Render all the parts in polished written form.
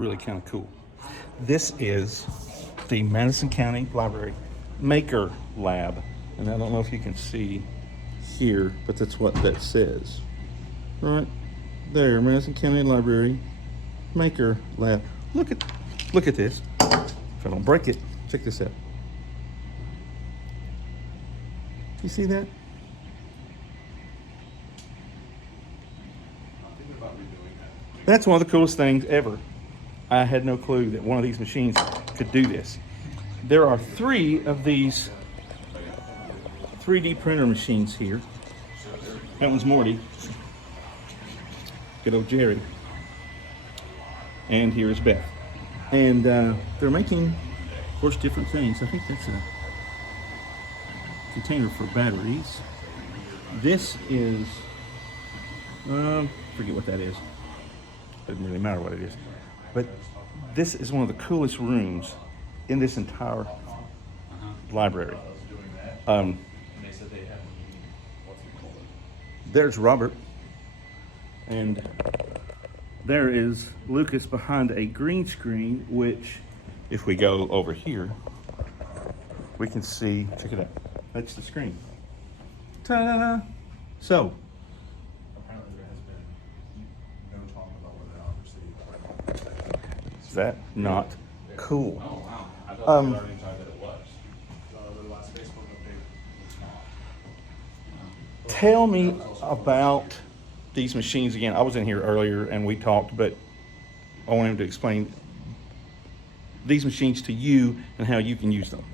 really kind of cool. This is the Madison County Library Maker Lab. And I don't know if you can see here, but that's what that says. Right there, Madison County Library Maker Lab. Look at this. If I don't break it, check this out. You see that? That's one of the coolest things ever. I had no clue that one of these machines could do this. There are 3 of these 3D printer machines here. That one's Morty. Good old Jerry. And here's Beth. And they're making, of course, different things. I think that's a container for batteries. This is, forget what that is. Doesn't really matter what it is. But this is one of the coolest rooms in this entire library. There's Robert, and there is Lucas behind a green screen, which, if we go over here, we can see, check it out, that's the screen. Ta-da! So, apparently there has been no talk about whether or not is that not cool? Oh, wow. I thought they already tried that it was. the last Facebook update. Tell me about these machines again. I was in here earlier and we talked, but I want him to explain these machines to you and how you can use them.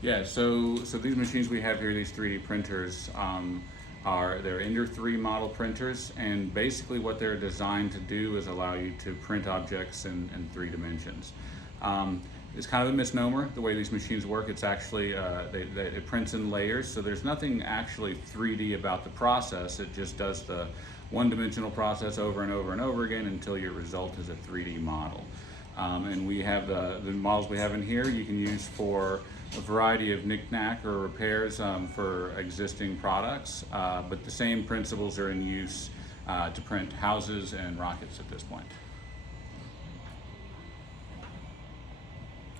Yeah, so these machines we have here, these 3D printers, they're Ender 3 model printers, and basically what they're designed to do is allow you to print objects in 3 dimensions. It's kind of a misnomer, the way these machines work. It's actually, it prints in layers, so there's nothing actually 3D about the process. It just does the one-dimensional process over and over and over again until your result is a 3D model. And we have the models we have in here you can use for a variety of knick-knack or repairs for existing products, but the same principles are in use to print houses and rockets at this point.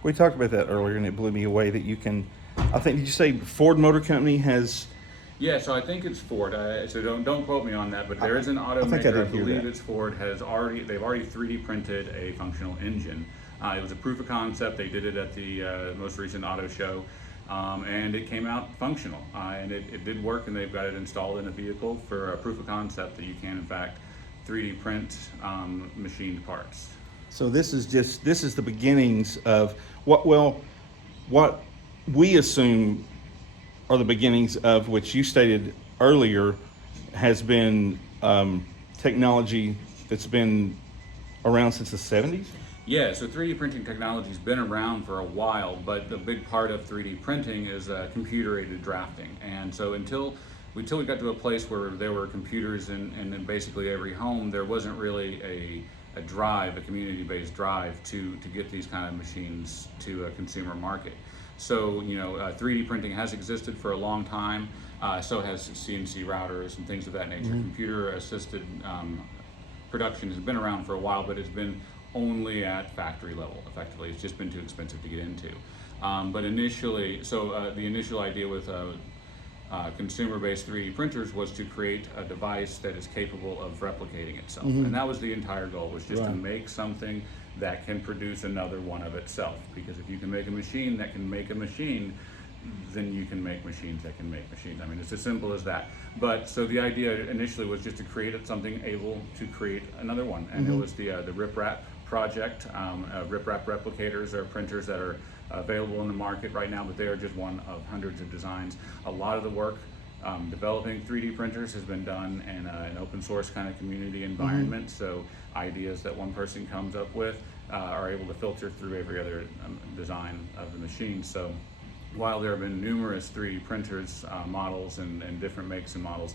We talked about that earlier and it blew me away that you can, I think, did you say Ford Motor Company has? Yeah, so I think it's Ford. So don't quote me on that, but there is an automaker. I believe it's Ford. They've already 3D printed a functional engine. It was a proof of concept. They did it at the most recent auto show, and it came out functional. And it did work, and they've got it installed in a vehicle for a proof of concept that you can, in fact, 3D print machined parts. So this is the beginnings of what we assume are the beginnings of, which you stated earlier, has been technology that's been around since the 70s? Yeah, so 3D printing technology's been around for a while, but the big part of 3D printing is computer-aided drafting. And so until we got to a place where there were computers in basically every home, there wasn't really a community-based drive to get these kind of machines to a consumer market. So, 3D printing has existed for a long time, so has CNC routers and things of that nature. Computer-assisted production has been around for a while, but it's been only at factory level, effectively. It's just been too expensive to get into. But initially, the initial idea with consumer-based 3D printers was to create a device that is capable of replicating itself. And that was the entire goal, was just to make something that can produce another one of itself. Because if you can make a machine that can make a machine, then you can make machines that can make machines. I mean, it's as simple as that. But so the idea initially was just to create something able to create another one. And it was the RipRap project. RipRap replicators are printers that are available in the market right now, but they are just one of hundreds of designs. A lot of the work developing 3D printers has been done in an open source kind of community environment. So ideas that one person comes up with are able to filter through every other design of the machine. So while there have been numerous 3D printers, models, and different makes and models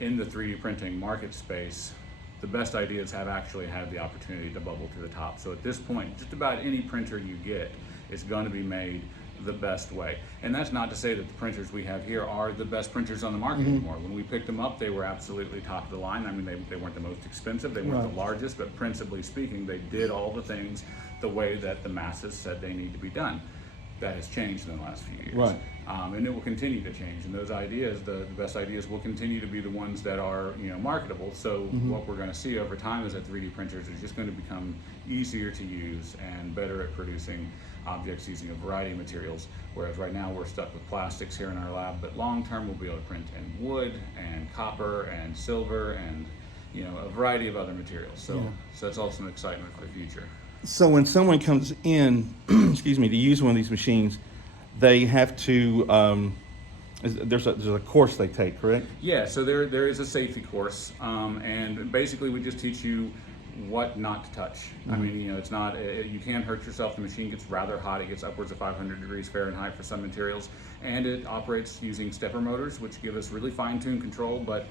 in the 3D printing market space, the best ideas have actually had the opportunity to bubble to the top. So at this point, just about any printer you get is going to be made the best way. And that's not to say that the printers we have here are the best printers on the market anymore. When we picked them up, they were absolutely top of the line. I mean, they weren't the most expensive, they weren't Right. the largest, but principally speaking, they did all the things the way that the masses said they need to be done. That has changed in the last few years. Right. And it will continue to change. And those ideas, the best ideas, will continue to be the ones that are, marketable. So what we're going to see over time is that 3D printers are just going to become easier to use and better at producing objects using a variety of materials. Whereas right now we're stuck with plastics here in our lab, but long term we'll be able to print in wood and copper and silver and a variety of other materials. So that's also some excitement for the future. So when someone comes in, excuse me, to use one of these machines, they have to, there's a course they take, correct? Yeah, so there is a safety course, and basically we just teach you what not to touch. I mean, it's not, you can hurt yourself. The machine gets rather hot. It gets upwards of 500 degrees Fahrenheit for some materials, and it operates using stepper motors, which give us really fine-tuned control, but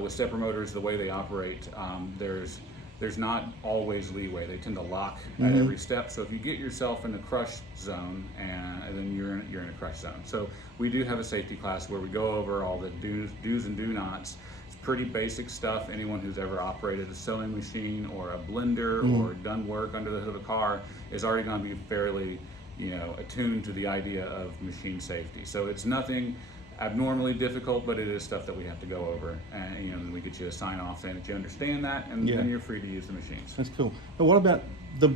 with stepper motors, the way they operate, there's not always leeway. They tend to lock at every step. So if you get yourself in a crush zone, and then you're in a crush zone. So we do have a safety class where we go over all the do's and do nots. It's pretty basic stuff. Anyone who's ever operated a sewing machine or a blender or done work under the hood of a car is already going to be fairly, attuned to the idea of machine safety. So it's nothing abnormally difficult, but it is stuff that we have to go over, and we get you a sign off saying that you understand that, and then you're free to use the machines. That's cool. But what about the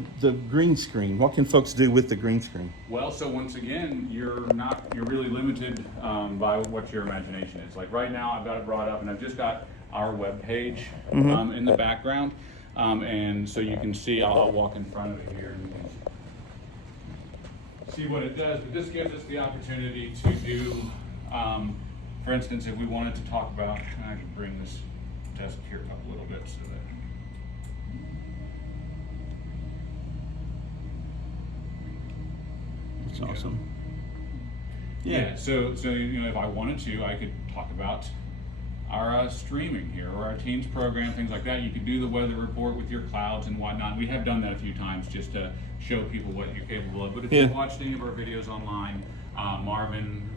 green screen? What can folks do with the green screen? Well, so once again, you're really limited by what your imagination is. Like right now, I've got it brought up, and I've just got our web page in the background, and so you can see. I'll walk in front of it here. And you can see what it does, but this gives us the opportunity to do. For instance, if we wanted to talk about, I could bring this desk here up a little bit so that. That's awesome. Yeah. So if I wanted to, I could talk about our streaming here or our Teams program, things like that. You could do the weather report with your clouds and whatnot. We have done that a few times just to show people what you're capable of. But if you've watched any of our videos online, Marvin,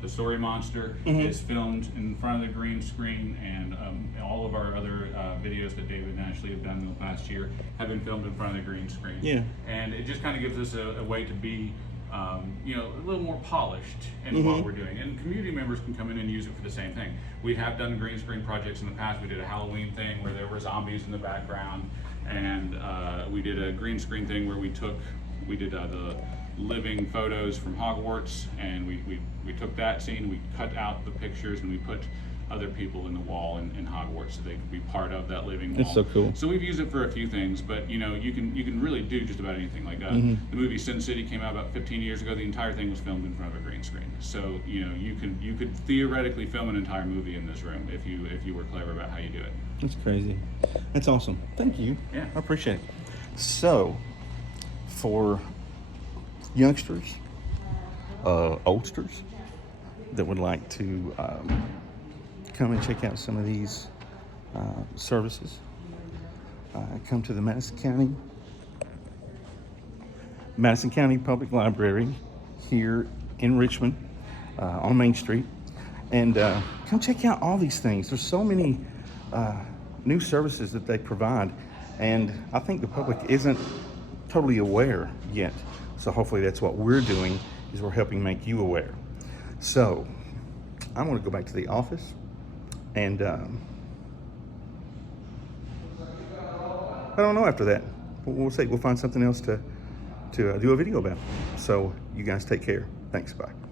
the story monster, is filmed in front of the green screen, and all of our other videos that David and Ashley have done in the past year have been filmed in front of the green screen. Yeah. And it just kind of gives us a way to be a little more polished in what we're doing. And community members can come in and use it for the same thing. We have done green screen projects in the past. We did a Halloween thing where there were zombies in the background, and we did a green screen thing where we did the living photos from Hogwarts, and we took that scene, we cut out the pictures, and we put other people in the wall in Hogwarts so they could be part of that living wall. That's so cool. So we've used it for a few things, but you can really do just about anything. Like the movie Sin City came out about 15 years ago. The entire thing was filmed in front of a green screen. So you could theoretically film an entire movie in this room if you were clever about how you do it. That's crazy. That's awesome. Thank you. Yeah. I appreciate it. So, for youngsters, oldsters that would like to come and check out some of these services, come to the Madison County Public Library here in Richmond on Main Street, and come check out all these things. There's so many new services that they provide, and I think the public isn't totally aware yet. So hopefully that's what we're doing, is we're helping make you aware. So I'm going to go back to the office, and I don't know after that. We'll see. We'll find something else to do a video about. So you guys take care. Thanks. Bye.